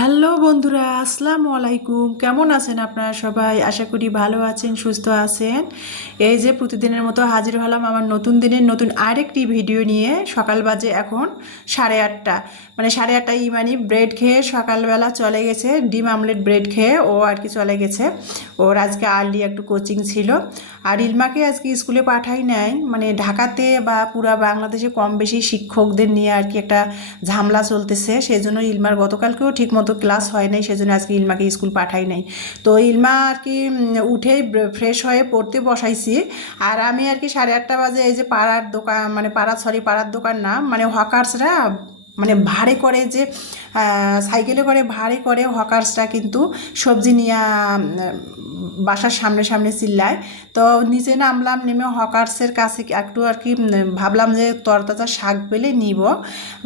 Hello বন্ধুরা, আসসালামু আলাইকুম। কেমন আছেন আপনারা সবাই? আশা করি ভালো আছেন, সুস্থ আছেন। এই যে প্রতিদিনের মতো হাজির হলাম আমার নতুন দিনের নতুন আরেকটি ভিডিও নিয়ে। সকাল বাজে এখন সাড়ে আটটা। মানে সাড়ে আটটা ইমানি ব্রেড খেয়ে সকালবেলা চলে গেছে। ডিম আমলেট ব্রেড খেয়ে ও আর কি চলে গেছে। ওর আজকে আর্লি একটু কোচিং ছিল। আর রিলমাকে আজকে স্কুলে পাঠাই নাই। মানে ঢাকাতে বা পুরা বাংলাদেশে কম বেশি শিক্ষকদের নিয়ে আর কি একটা ঝামেলা চলতেছে। সেই জন্য ইলমার গতকালকেও ঠিক মতো ক্লাস হয় নাই, সেজন্য আজকে ইলমাকে স্কুল পাঠাই নাই। তো ইলমা আর কি উঠেই ফ্রেশ হয়ে পড়তে বসাইছি। আর আমি আর কি সাড়ে আটটা বাজে এই যে পাড়ার দোকান মানে পাড়া সরি পাড়ার দোকান না মানে হকার্সরা মানে ভাড়ে করে যে সাইকেলে করে ভাড়ে করে হকার্সরা কিন্তু সবজি নিয়ে বাসার সামনে সামনে চিল্লায়। তো নিচে নামলাম, নেমে হকার্সের কাছে একটু আর কি ভাবলাম যে তরতাজা শাক পেলে নিব।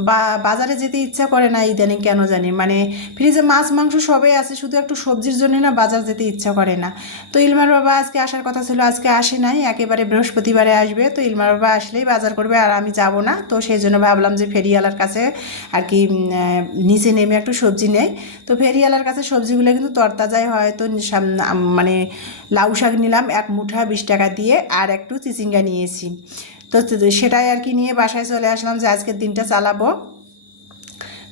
বা বাজারে যেতে ইচ্ছা করে না ইদানিং, কেন জানি? মানে ফ্রিজে মাছ, মাংস সবই আছে, শুধু একটু সবজির জন্য না বাজার যেতে ইচ্ছা করে না। তো ইলমার বাবা আজকে আসার কথা ছিল, আজকে আসে নাই, একেবারে বৃহস্পতিবারে আসবে। তো ইলমার বাবা আসলেই বাজার করবে, আর আমি যাব না। তো সেই জন্য ভাবলাম যে ফেরিওয়ালার কাছে আর কি নিচে নেমে একটু সবজি নেয়। তো ফেরিওয়ালার কাছে সবজিগুলো কিন্তু তরতাজাই হয়। তো মানে লাউ শাক নিলাম, এক মুঠা বিশ টাকা দিয়ে, আর একটু চিচিঙ্গা নিয়েছি। তো সেটাই আর কি নিয়ে বাসায় চলে আসলাম যে আজকের দিনটা চালাবো।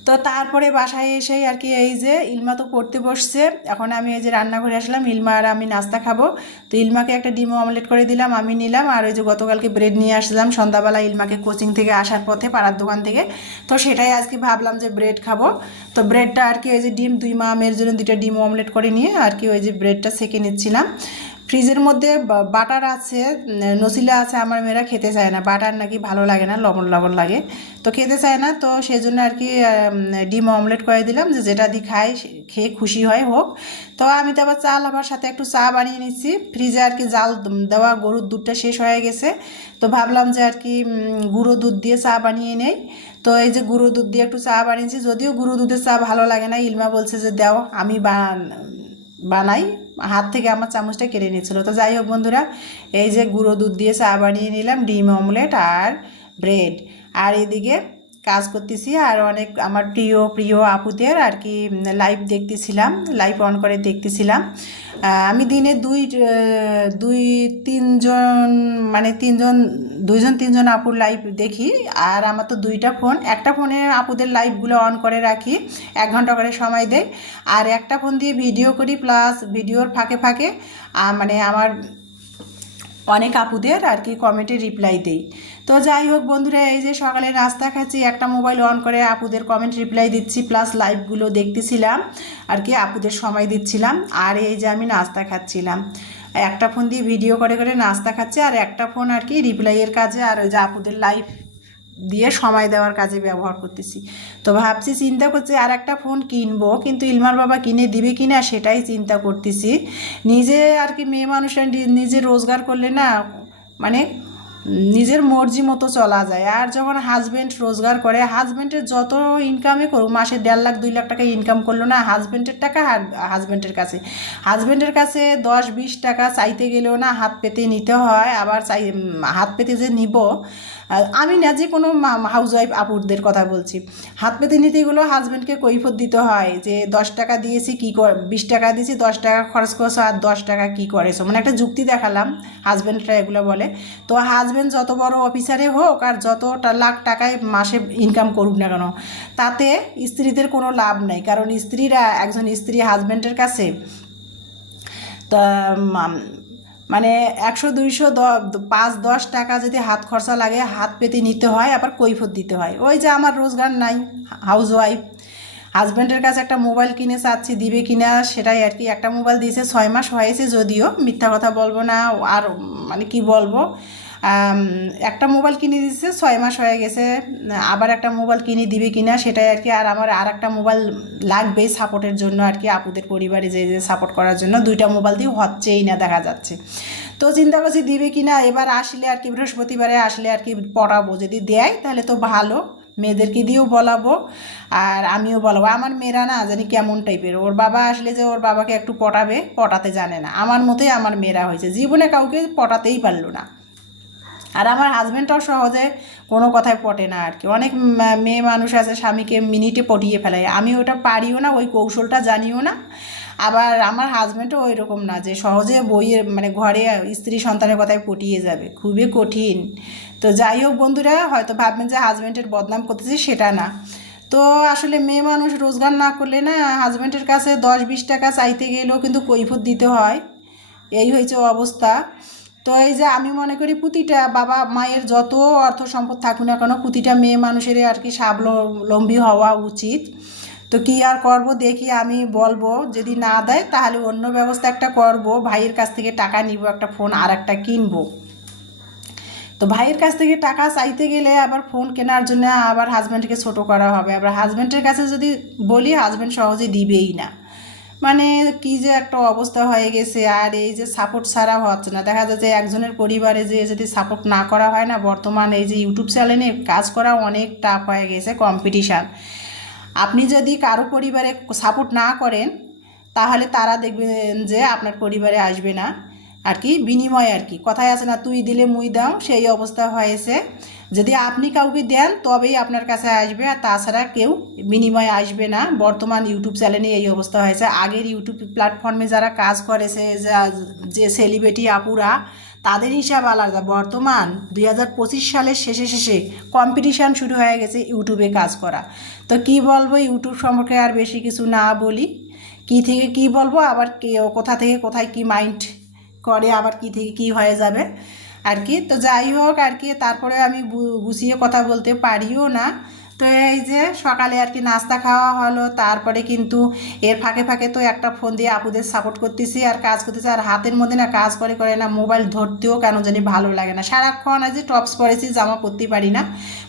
তো তারপরে বাসায় এসেই আর কি এই যে ইলমা তো পড়তে বসছে, এখন আমি এই যে রান্নাঘরে আসলাম, ইলমা আর আমি নাস্তা খাব। তো ইলমাকে একটা ডিম অমলেট করে দিলাম, আমি নিলাম, আর ওই যে গতকালকে ব্রেড নিয়ে আসলাম, সন্ধ্যাবেলা ইলমাকে কোচিং থেকে আসার পথে পাড়ার দোকান থেকে। তো সেটাই আজকে ভাবলাম যে ব্রেড খাব। তো ব্রেডটা আর কি ওই যে ডিম, দুই মা মেয়ের জন্য দুইটা ডিম অমলেট করে নিয়ে আর কি ওই যে ব্রেডটা সেকে নিচ্ছিলাম। ফ্রিজের মধ্যে বাটার আছে নসিলা আছে, আমার মেয়েরা খেতে চায় না। বাটার নাকি ভালো লাগে না, লবণ লবণ লাগে। তো খেতে চায় না, তো সেই জন্য আর কি ডিম অমলেট করে দিলাম, যে যেটা দিয়ে খায় খেয়ে খুশি হয়, হোক। তো আমি তো আবার চাল আবার সাথে একটু চা বানিয়ে নিচ্ছি। ফ্রিজে আর কি জাল দেওয়া গরুর দুধটা শেষ হয়ে গেছে। তো ভাবলাম যে আর কি গুঁড়ো দুধ দিয়ে চা বানিয়ে নেই। তো এই যে গুঁড়ো দুধ দিয়ে একটু চা বানিয়েছি, যদিও গুঁড়ো দুধের চা ভালো লাগে না, ইলমা বলছে যে দাও, আমি বান, বানাই। হাত থেকে আমার চামচটা কেড়ে নিয়েছিল। তো যাই হোক বন্ধুরা, এই যে গুঁড়ো দুধ দিয়ে চা বানিয়ে নিলাম, ডিম, অমলেট আর ব্রেড। আর এদিকে কাজ করতেছি আর অনেক আমার প্রিয় প্রিয় আপুদের আর কি লাইভ দেখতেছিলাম লাইভ অন করে দেখতেছিলাম। আমি দিনে দুই দুই তিনজন মানে তিনজন দুইজন তিনজন আপুর লাইভ দেখি। আর আমার তো দুইটা ফোন একটা ফোনে আপুদের লাইভগুলো অন করে রাখি, এক ঘণ্টা করে সময় দেয় আর একটা ফোন দিয়ে ভিডিও করি প্লাস ভিডিওর ফাঁকে ফাঁকে মানে আমার অনেক আপুদের আর কি কমেন্টে রিপ্লাই দেই। তো যাই হোক বন্ধুরা, এই যে সকালে রাস্তা খাচ্ছি, একটা মোবাইল অন করে আপুদের কমেন্ট রিপ্লাই দিচ্ছি প্লাস লাইভগুলো দেখতেছিলাম, আর কি আপুদের সময় দিচ্ছিলাম, আর এই যে আমি নাস্তা খাচ্ছিলাম। একটা ফোন দিয়ে ভিডিও করে করে নাস্তা খাচ্ছি, আর একটা ফোন আর কি রিপ্লাইয়ের কাজে, আর ওই যে আপুদের লাইভ দিয়ে সময় দেওয়ার কাজে ব্যবহার করতেছি। তো ভাবছি চিন্তা করছি আর একটা ফোন কিনবো, কিন্তু ইলমার বাবা কিনে দিবে কিনা সেটাই চিন্তা করতেছি। নিজে আর কি মেয়ে মানুষরা নি- নিজে রোজগার করলে না মানে নিজের মর্জি মতো চলা যায়। আর যখন হাজব্যান্ড রোজগার করে হাজব্যান্ডের যত ইনকামই করুক, মাসে দেড় লাখ, দুই লাখ টাকা ইনকাম করল না হাজব্যান্ডের টাকা হাজব্যান্ডের কাছে। হাজব্যান্ডের কাছে দশ, বিশ টাকা চাইতে গেলেও না হাত পেতে নিতে হয়, আবার চাই হাত পেতে যে নিব আমি না, যে কোনো হাউস ওয়াইফ আপুরদের কথা বলছি। হাত পেতে নীতিগুলো হাজব্যান্ডকে কৈফত দিতে হয় যে, দশ টাকা দিয়েছি, কী কর বিশ টাকা দিয়েছি, দশ টাকা খরচ করছ আর দশ টাকা কী করেছ? মানে একটা যুক্তি দেখালাম হাজব্যান্ডরা এগুলো বলে। তো হাজব্যান্ড যত বড় অফিসারে হোক আর যতটা লাখ টাকায় মাসে ইনকাম করুক না কেন, তাতে স্ত্রীদের কোনো লাভ নেই। কারণ স্ত্রীরা, একজন স্ত্রী হাজব্যান্ডের কাছে, তা মানে একশো, দুইশো পাঁচ, দশ টাকা যদি হাত খরচা লাগে, হাত পেতে নিতে হয়, আবার কৈফত দিতে হয়। ওই যে আমার রোজগার নাই হাউস ওয়াইফ হাজব্যান্ডের কাছে একটা মোবাইল কিনে চাচ্ছি, দিবে কিনা সেটাই আর কি। একটা মোবাইল দিয়েছে ছয় মাস হয়েছে যদিও, মিথ্যা কথা বলব না, আর মানে কি বলব? একটা মোবাইল কিনে দিচ্ছে ছয় মাস হয়ে গেছে, আবার একটা মোবাইল কিনে দিবে কিনা সেটাই আর কি, আর আমার আর একটা মোবাইল লাগবেই সাপোর্টের জন্য আর কি, আপুদের পরিবারে যে যে সাপোর্ট করার জন্য, দুইটা মোবাইল দিয়ে হচ্ছেই না দেখা যাচ্ছে। তো চিন্তা করছি দিবে কিনা, এবার আসলে আর কি, বৃহস্পতিবারে আসলে আর কি পড়াবো, যদি দেয় তাহলে তো ভালো, মেয়েদেরকে দিয়েও বলাবো, আর আমিও বলাবো। আমার মেয়েরা না জানি কেমন টাইপের, ওর বাবা আসলে যে ওর বাবাকে একটু পটাবে, পটাতে জানে না। আমার মতোই আমার মেয়েরা হয়েছে, জীবনে কাউকে পটাতেই পারল না। আর আমার হাজব্যান্ডটাও সহজে কোনো কথায় পটে না আর কি। অনেক মেয়ে মানুষ আছে, স্বামীকে মিনিটে পটিয়ে ফেলে আমি ওটা পারিও না, ওই কৌশলটা জানিও না। আবার আমার হাজব্যান্ডও ওই রকম না যে সহজে বইয়ের মানে ঘরে স্ত্রী সন্তানের কথায় পটিয়ে যাবে। খুবই কঠিন। তো যাই হোক বন্ধুরা, হয়তো ভাববেন যে হাজব্যান্ডের বদনাম করতেছি, সেটা না। তো আসলে মেয়ে মানুষ রোজগার না করলে না হাজব্যান্ডের কাছে দশ বিশ টাকা চাইতে গেলেও কিন্তু কৈফত দিতে হয়। এই হয়েছে অবস্থা। তো এই যে আমি মনে করি প্রতিটা বাবা মায়ের যত অর্থ সম্পদ থাকুক না কেন, প্রতিটা মেয়ে মানুষের আর কি স্বাবলম্বী হওয়া উচিত। তো কি আর করব দেখি, আমি বলব যদি না দেয় তাহলে অন্য ব্যবস্থা একটা করব। ভাইয়ের কাছ থেকে টাকা নিব, একটা ফোন আর একটা কিনবো। তো ভাইয়ের কাছ থেকে টাকা চাইতে গেলে আবার ফোন কেনার জন্য আবার হাজব্যান্ডকে ছোট করা হবে। আবার হাজব্যান্ডের কাছে যদি বলি হাজব্যান্ড সহজে দিবেই না। মানে কি যে একটা অবস্থা হয়ে গেছে, আর এই যে সাপোর্ট ছাড়া হচ্ছে না। দেখা যায় যে একজনের পরিবারে যে যদি সাপোর্ট না করা হয় না, বর্তমান এই যে ইউটিউব চ্যানেলে কাজ করা অনেক টাফ হয়ে গেছে কম্পিটিশান আপনি যদি কারও পরিবারে সাপোর্ট না করেন, তাহলে তারা দেখবেন যে আপনার পরিবারে আসবে না। আর কি, বিনিময় আর কি। কথায় আছে না, তুই দিলে মুই দাও সেই অবস্থা হয়েছে। যদি আপনি কাউকে দেন, তবেই আপনার কাছে আসবে। আর তাছাড়া কেউ বিনিময়ে আসবে না। বর্তমান ইউটিউব চ্যানেলে এই অবস্থা হয়েছে। আগের ইউটিউব প্ল্যাটফর্মে যারা কাজ করেছে যা- সেলিব্রিটি আপুরা, তাদের হিসাব আলাদা। বর্তমান দুই হাজার পঁচিশ সালের শেষে শেষে কম্পিটিশান শুরু হয়ে গেছে ইউটিউবে কাজ করা। তো কি বলব, ইউটিউব সম্পর্কে আর বেশি কিছু না বলি। কি থেকে কি বলব, আবার কোথা থেকে কোথায় কি মাইন্ড করে, আবার কি থেকে কি হয়ে যাবে। আর কি। তো যাই হোক আর কি তারপরে আমি গুছিয়ে কথা বলতে পারিও না। তো এই যে সকালে আর কি নাস্তা খাওয়া হলো, তারপরে কিন্তু এর ফাঁকে ফাঁকে তো একটা ফোন দিয়ে আপুদের সাপোর্ট করতেছি, আর কাজ করতেছি, আর হাতের মধ্যে না কাজ করে করে না মোবাইল ধরতেও কেন জানি ভালো লাগে না। সারাক্ষণ আজ যে টপস পরেছি, জামা পরতেই পারি না।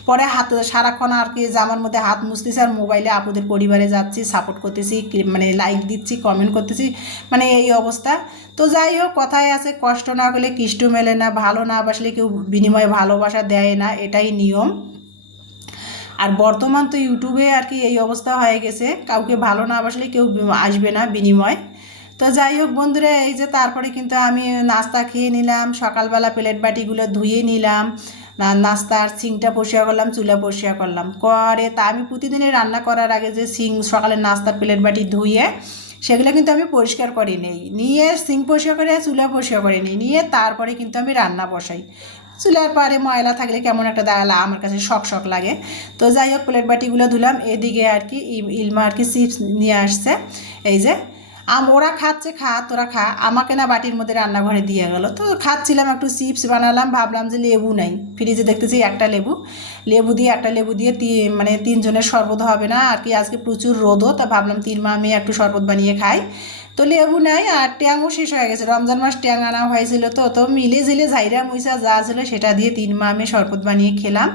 পরে হাত, সারাক্ষণ আর কি জামার মধ্যে হাত মুছতেছি, আর মোবাইলে আপুদের পরিবারে যাচ্ছি সাপোর্ট করতেছি মানে লাইক দিচ্ছি কমেন্ট করতেছি মানে এই অবস্থা। তো যাই হোক, কথায় আছে, কষ্ট না করলে কিষ্ট মেলে না, ভালো না বাসলে কেউ বিনিময়ে ভালোবাসা দেয় না, এটাই নিয়ম। আর বর্তমান তো ইউটিউবে আর কি এই অবস্থা হয়ে গেছে। কাউকে ভালো না বাসলে কেউ আসবে না বিনিময়। তো যাই হোক বন্ধুরা, এই যে তারপরে কিন্তু আমি নাস্তা খেয়ে নিলাম, সকালবেলা প্লেট বাটিগুলো ধুয়ে নিলাম নাস্তার সিংটা পরিষ্কার করলাম, চুলা পরিষ্কার করলাম। করে তা আমি প্রতিদিনই রান্না করার আগে যে সিং সকালে নাস্তার প্লেট বাটি ধুয়ে, সেগুলো কিন্তু আমি পরিষ্কার করে নেই। নিয়ে সিং পরিষ্কার করে চুলা পরিষ্কার করে নিই। নিয়ে তারপরে কিন্তু আমি রান্না বসাই। চুলার পারে ময়লা থাকলে কেমন একটা দাঁড়ালা, আমার কাছে শখ শখ লাগে। তো যাই হোক প্লেট বাটিগুলো ধুলাম, এদিকে আর কি ইলমা আর কি চিপস নিয়ে আসছে। এই যে, আম ওরা খাচ্ছে, খা, তোরা খা। আমাকে না বাটির মধ্যে রান্নাঘরে দিয়ে গেল। তো খাচ্ছিলাম, একটু চিপস বানালাম, ভাবলাম যে লেবু নাই। ফ্রিজে দেখতেছি একটা লেবু। লেবু দিয়ে, একটা লেবু দিয়ে মানে তিনজনের শরবত হবে না। আর কি আজকে প্রচুর রোদও, তা ভাবলাম তিন মা আমি একটু শরবত বানিয়ে খাই। তো লেবু নাই আর ট্যাংও শেষ হয়ে গেছে। রমজান মাস ট্যাং আনা হয়েছিল তো তো মিলে ঝিলে ঝাইরা মুইসা যা ছিল সেটা দিয়ে তিন মা আমি শরবত বানিয়ে খেলাম।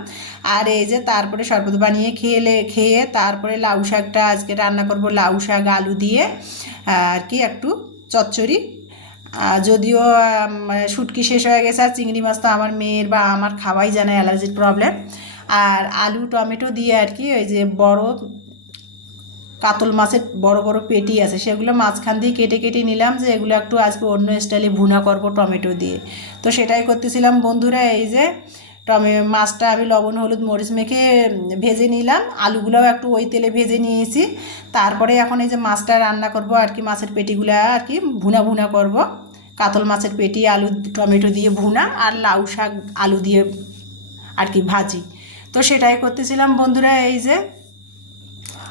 আর এই যে তারপরে শরবত বানিয়ে খেলে, খেয়ে তারপরে লাউ শাকটা আজকে রান্না করব লাউ শাক, আলু দিয়ে, আর কি একটু চচ্চড়ি। যদিও শুটকি শেষ হয়ে গেছে আর চিংড়ি মাছ তো আমার মেয়ের বা আমার খাওয়াই জানে অ্যালার্জির প্রবলেম। আর আলু, টমেটো দিয়ে আর কি ওই যে বড় কাতল মাছের বড় বড় পেটি আছে, সেগুলো মাঝখান দিয়ে কেটে কেটে নিলাম যে এগুলো একটু আজকে অন্য স্টাইলে ভুনা করব টমেটো দিয়ে। তো সেটাই করতেছিলাম বন্ধুরা, এই যে টমে, মাছটা আমি লবণ, হলুদ, মরিচ মেখে ভেজে নিলাম, আলুগুলোও একটু ওই তেলে ভেজে নিয়েছি। তারপরে এখন এই যে মাছটা রান্না করব, আর কি মাছের পেটিগুলো আর কি ভুনা ভুনা করব। কাতল মাছের পেটি, আলু, টমেটো দিয়ে ভুনা আর লাউ শাক, আলু দিয়ে আর কি ভাজি। তো সেটাই করতেছিলাম বন্ধুরা, এই যে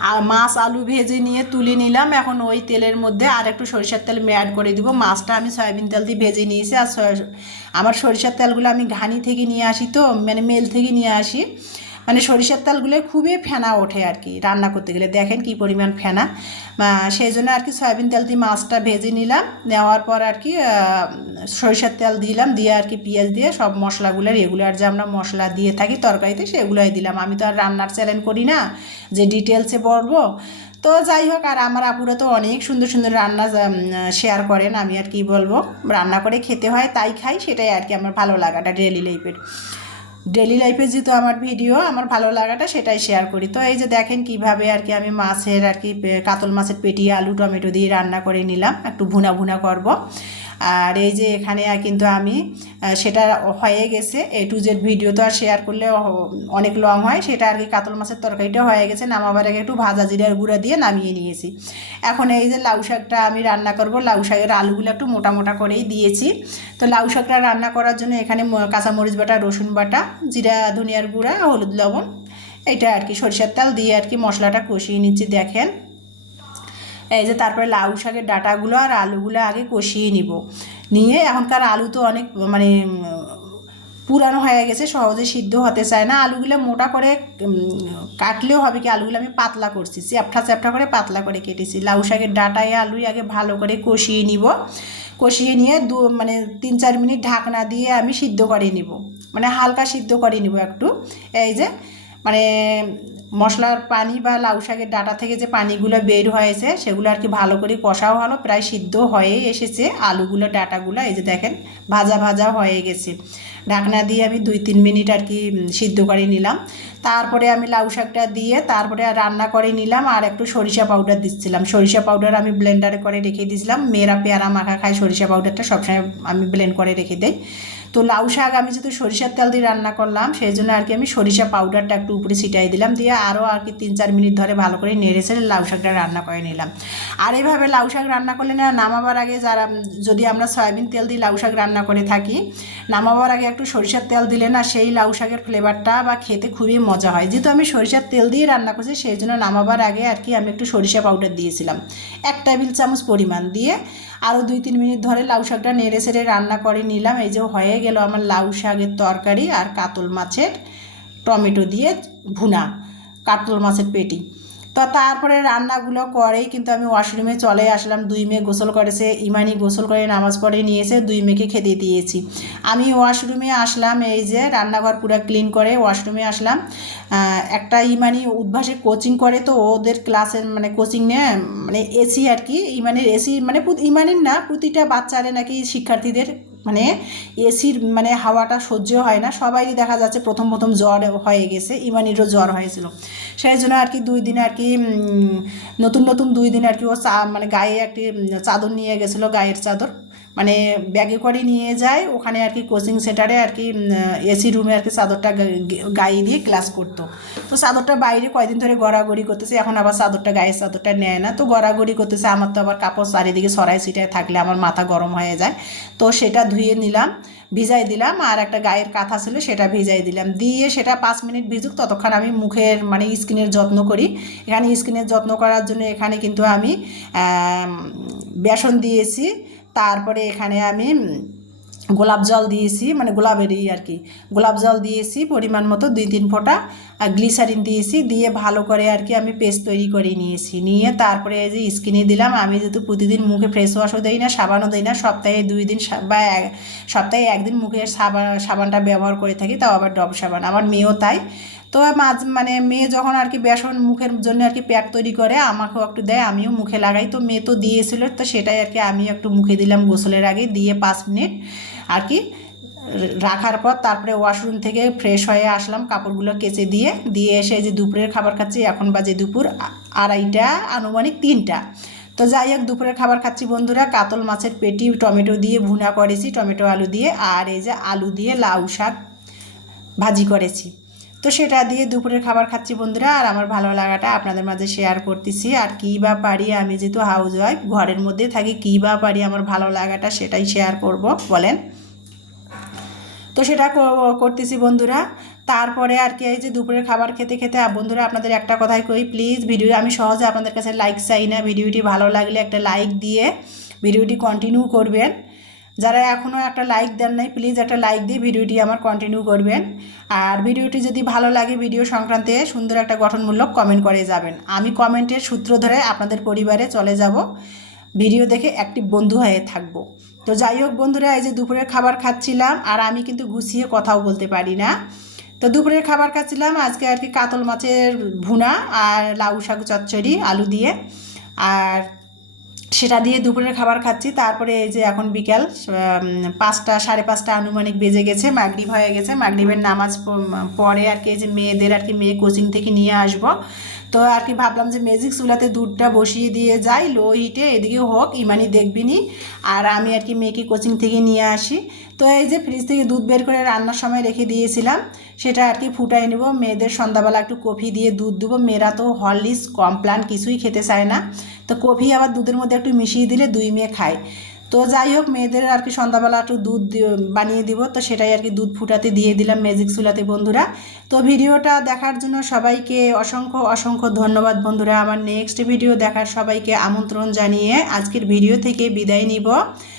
আর মাছ আলু ভেজে নিয়ে তুলে নিলাম। এখন ওই তেলের মধ্যে আর একটু সরিষার তেল অ্যাড করে দিব। মাছটা আমি সয়াবিন তেল দিয়ে ভেজে নিয়েছি। আর আমার সরিষার তেলগুলো আমি ঘানি থেকে নিয়ে আসি তো মানে মেল থেকে নিয়ে আসি। মানে সরিষার তেলগুলো খুবই ফেনা ওঠে আর কি, রান্না করতে গেলে। দেখেন কি পরিমাণ ফেনা। সেই জন্য আর কি সয়াবিন তেল দিয়ে মাছটা ভেজে নিলাম। নেওয়ার পর আর কি সরিষার তেল দিলাম, দিয়ে আর কি পেঁয়াজ দিয়ে সব মশলাগুলো, রেগুলার যে আমরা মশলা দিয়ে থাকি তরকারিতে, সেগুলোই দিলাম। আমি তো আর রান্নার চ্যালেঞ্জ করি না, যে ডিটেলসে পড়ব তো যাই হোক, আর আমার আপুরা তো অনেক সুন্দর সুন্দর রান্না শেয়ার করেন, আমি আর কি বলব। রান্না করে খেতে হয়, তাই খাই, সেটাই আর কি আমার ভালো লাগাটা ডেলি লাইফের ডেলি লাইফে যেহেতু আমার ভিডিও আমার ভালো লাগাটা সেটাই শেয়ার করি। তো এই যে দেখেন কীভাবে আর কি আমি মাছের আর কি কাতল মাছের পেটি, আলু, টমেটো দিয়ে রান্না করে নিলাম। একটু ভুনা ভুনা করব। আর এই যে এখানে কিন্তু আমি সেটা হয়ে গেছে। এ টু জেড ভিডিও তো আর শেয়ার করলে অনেক লং হয়। সেটা আর কি কাতল মাছের তরকারিটা হয়ে গেছে। নামাবার আগে একটু ভাজা জিরার গুঁড়া দিয়ে নামিয়ে নিয়েছি। এখন এই যে লাউ শাকটা আমি রান্না করব। লাউ শাকের আলুগুলো একটু মোটা মোটা করেই দিয়েছি। তো লাউ শাকটা রান্না করার জন্য এখানে কাঁচামরিচ বাটা, রসুন বাটা, জিরা, ধনিয়ার গুঁড়া, হলুদ লবণ এটা আর কি সরিষার তেল দিয়ে আর কি মশলাটা কষিয়ে নিচ্ছি। দেখেন এই যে তারপরে লাউ শাকের ডাটাগুলো আর আলুগুলো আগে কষিয়ে নিব। নিয়ে এখনকার আলু তো অনেক মানে পুরানো হয়ে গেছে, সহজে সিদ্ধ হতে চায় না। আলুগুলো মোটা করে কাটলেও হবে কি, আলুগুলো আমি পাতলা করছি, চ্যাপটা চ্যাপটা করে পাতলা করে কেটেছি। লাউ শাকের ডাটায় আলুই আগে ভালো করে কষিয়ে নিব। কষিয়ে নিয়ে দু মানে তিন চার মিনিট ঢাকনা দিয়ে আমি সিদ্ধ করে নিব। মানে হালকা সিদ্ধ করে নিব একটু। এই যে মানে মশলার পানি বা লাউ শাকের ডাটা থেকে যে পানিগুলো বের হয়েছে, সেগুলো আর কি ভালো করে কষাও ভালো প্রায় সিদ্ধ হয়ে এসেছে আলুগুলো, ডাটাগুলো, এই যে দেখেন ভাজা ভাজা হয়ে গেছে। ঢাকনা দিয়ে আমি দুই তিন মিনিট আর কি সিদ্ধ করে নিলাম। তারপরে আমি লাউ শাকটা দিয়ে তারপরে রান্না করে নিলাম আর একটু সরিষা পাউডার দিচ্ছিলাম। সরিষা পাউডার আমি ব্লেন্ডারে করে রেখে দিয়েছিলাম। মেয়েরা পেয়ারা মাখা খায়, সরিষা পাউডারটা সবসময় আমি ব্লেন্ড করে রেখে দেই। তো লাউ শাক আমি যেহেতু সরিষার তেল দিয়ে রান্না করলাম, সেই জন্য আর কি আমি সরিষা পাউডারটা একটু উপরে ছিটাই দিলাম, দিয়ে আরও আর কি তিন চার মিনিট ধরে ভালো করে নেড়ে ছেড়ে লাউ শাকটা রান্না করে নিলাম। আর এইভাবে লাউ শাক রান্না করলে না নামাবার আগে যারা, যদি আমরা সয়াবিন তেল দিয়ে লাউ শাক রান্না করে থাকি, নামাবার আগে একটু সরিষার তেল দিলে না সেই লাউ শাকের ফ্লেভারটা বা খেতে খুবই মজা হয়। যেহেতু আমি সরিষার তেল দিয়ে রান্না করছি, সেই জন্য নামাবার আগে আর কি আমি একটু সরিষা পাউডার দিয়েছিলাম। এক টেবিল চামচ পরিমাণ দিয়ে আরও দুই তিন মিনিট ধরে লাউ শাকটা নেড়ে সেড়ে রান্না করে নিলাম। এই যে হয়ে গেল আমার লাউ শাকের তরকারি আর কাতল মাছের টমেটো দিয়ে ভুনা, কাতল মাছের পেটি। তো তারপরে রান্নাগুলো করেই কিন্তু আমি ওয়াশরুমে চলে আসলাম। দুই মেয়ে গোসল করেছে, ইমানি গোসল করে নামাজ পড়ে নিয়েছে, দুই মেয়েকে খেতে দিয়েছি। আমি ওয়াশরুমে আসলাম, এই যে রান্নাঘর পুরো ক্লিন করে ওয়াশরুমে আসলাম। একটা ইমানি উদ্ভাসে কোচিং করে তো ওদের ক্লাসের মানে কোচিং নিয়ে মানে এসি আর কি, ইমানের এসি মানে ইমানের না, প্রতিটা বাচ্চারে নাকি শিক্ষার্থীদের মানে এসির মানে হাওয়াটা সহ্য হয় না। সবাই দেখা যাচ্ছে প্রথম প্রথম জ্বর হয়ে গেছে ইমানিরও জ্বর হয়েছিল। সেই জন্য আর কি দুই দিন আর কি নতুন নতুন দুই দিন আর কি ও চা মানে গায়ে একটি চাদর নিয়ে গেছিল গায়ের চাদর। মানে ব্যাগে করে নিয়ে যায়, ওখানে আর কি কোচিং সেন্টারে আর কি এসি রুমে আর কি চাদরটা গায়ে দিয়ে ক্লাস করতো। তো চাদরটা বাইরে কয়দিন ধরে গড়াগড়ি করতেছে, এখন আবার চাদরটা গায়ের চাদরটা নেয় না। তো গড়াগড়ি করতেছে, আমার তো আবার কাপড় চারিদিকে সরাই ছিটায় থাকলে আমার মাথা গরম হয়ে যায়। তো সেটা ধুয়ে নিলাম, ভিজাই দিলাম, আর একটা গায়ের কাঁথা ছিল সেটা ভিজাই দিলাম। দিয়ে সেটা পাঁচ মিনিট ভিজুক, ততক্ষণ আমি মুখের মানে স্কিনের যত্ন করি। এখানে স্কিনের যত্ন করার জন্য এখানে কিন্তু আমি বেসন দিয়েছি তারপরে এখানে আমি গোলাপ জল দিয়েছি মানে গোলাপেরই আর কি। গোলাপ জল দিয়েছি, পরিমাণ মতো দুই তিন ফোঁটা, আর গ্লিসারিন দিয়েছি, দিয়ে ভালো করে আর কি আমি পেস্ট তৈরি করে নিয়েছি। নিয়ে তারপরে এই যে স্কিনে দিলাম, আমি যেহেতু প্রতিদিন মুখে ফ্রেশ ওয়াশও দিই না, সাবানও দিই না, সপ্তাহে দুই দিন বা সপ্তাহে একদিন মুখে সাবান সাবানটা ব্যবহার করে থাকি, তাও আবার ডব সাবান। আমার মেয়েও তাই। তো মাঝ মানে মেয়ে যখন আর কি বেসন মুখের জন্য আর কি প্যাক তৈরি করে, আমাকেও একটু দেয়, আমিও মুখে লাগাই। তো মেয়ে তো দিয়েছিল, তো সেটাই আর কি আমিও একটু মুখে দিলাম গোসলের আগে, দিয়ে পাঁচ মিনিট আর কি রাখার পর তারপরে ওয়াশরুম থেকে ফ্রেশ হয়ে আসলাম, কাপড়গুলো কেচে দিয়ে দিয়ে এসে যে দুপুরের খাবার খাচ্ছি, এখন বাজে দুপুর আড়াইটা, আনুমানিক তিনটা। তো যাই হোক, দুপুরের খাবার খাচ্ছি বন্ধুরা, কাতল মাছের পেটি, টমেটো দিয়ে ভুনা করেছি, টমেটো আলু দিয়ে, আর এই যে আলু দিয়ে লাউ শাক ভাজি করেছি। তো সেটা দিয়ে দুপুরের খাবার খাচ্ছি বন্ধুরা, আর আমার ভালো লাগাটা আপনাদের মাঝে শেয়ার করতেছি। আর কী বা পারি, আমি যেহেতু হাউস ওয়াইফ ঘরের মধ্যে থাকি, কী বা পারি আমার ভালো লাগাটা সেটাই শেয়ার করব, বলেন। তো সেটা করতেছি বন্ধুরা। তারপরে আর কি, এই যে দুপুরের খাবার খেতে খেতে বন্ধুরা আপনাদের একটা কথাই কই প্লিজ ভিডিও আমি সহজে আপনাদের কাছে লাইক চাই না। ভিডিওটি ভালো লাগলে একটা লাইক দিয়ে ভিডিওটি কন্টিনিউ করবেন। যারা এখনও একটা লাইক দেন নাই প্লিজ একটা লাইক দিয়ে ভিডিওটি আমার কন্টিনিউ করবেন। আর ভিডিওটি যদি ভালো লাগে ভিডিও সংক্রান্তে সুন্দর একটা গঠনমূলক কমেন্ট করে যাবেন। আমি কমেন্টের সূত্র ধরে আপনাদের পরিবারে চলে যাব ভিডিও দেখে একটি বন্ধু হয়ে থাকব। তো যাই হোক বন্ধুরা, এই যে দুপুরের খাবার খাচ্ছিলাম, আর আমি কিন্তু গুছিয়ে কথাও বলতে পারি না। তো দুপুরের খাবার খাচ্ছিলাম, আজকে আর কি কাতল মাছের ভুনা আর লাউ শাক চচ্চড়ি, আলু দিয়ে। আর সেটা দিয়ে দুপুরের খাবার খাচ্ছি। তারপরে এই যে এখন বিকাল পাঁচটা, সাড়ে পাঁচটা আনুমানিক বেজে গেছে, মাগরিব হয়ে গেছে। মাগরিবের নামাজ পরে আর কি যে মেয়েদের আর কি মেয়ে কোচিং থেকে নিয়ে আসব। তো আর কি ভাবলাম যে ম্যাজিক চুলাতে দুধটা বসিয়ে দিয়ে যাই লো হিটে এদিকে হোক ইমানি দেখবিনি। আর আমি আর কি মেয়েকে কোচিং থেকে নিয়ে আসি। তো এই যে ফ্রিজ থেকে দুধ বের করে রান্নার সময় রেখে দিয়েছিলাম, সেটা আর কি ফুটাই নেব। মেয়েদের সন্ধ্যাবেলা একটু কফি দিয়ে দুধ দেবো। মেয়েরা তো হরলিক্স কমপ্লান কিছুই খেতে চায় না। তো কফি আবার দুধের মধ্যে একটু মিশিয়ে দিলে দুই মেয়ে খায়। তো যাই হোক, মেয়েদের আর কি সন্ধ্যাবেলা একটু দুধ বানিয়ে দিব। তো সেটাই আর কি দুধ ফুটাতে দিয়ে দিলাম ম্যাজিক চুলাতে বন্ধুরা। তো ভিডিওটা দেখার জন্য সবাইকে অসংখ্য অসংখ্য ধন্যবাদ বন্ধুরা। আমার নেক্সট ভিডিও দেখার সবাইকে আমন্ত্রণ জানিয়ে আজকের ভিডিও থেকে বিদায় নিব।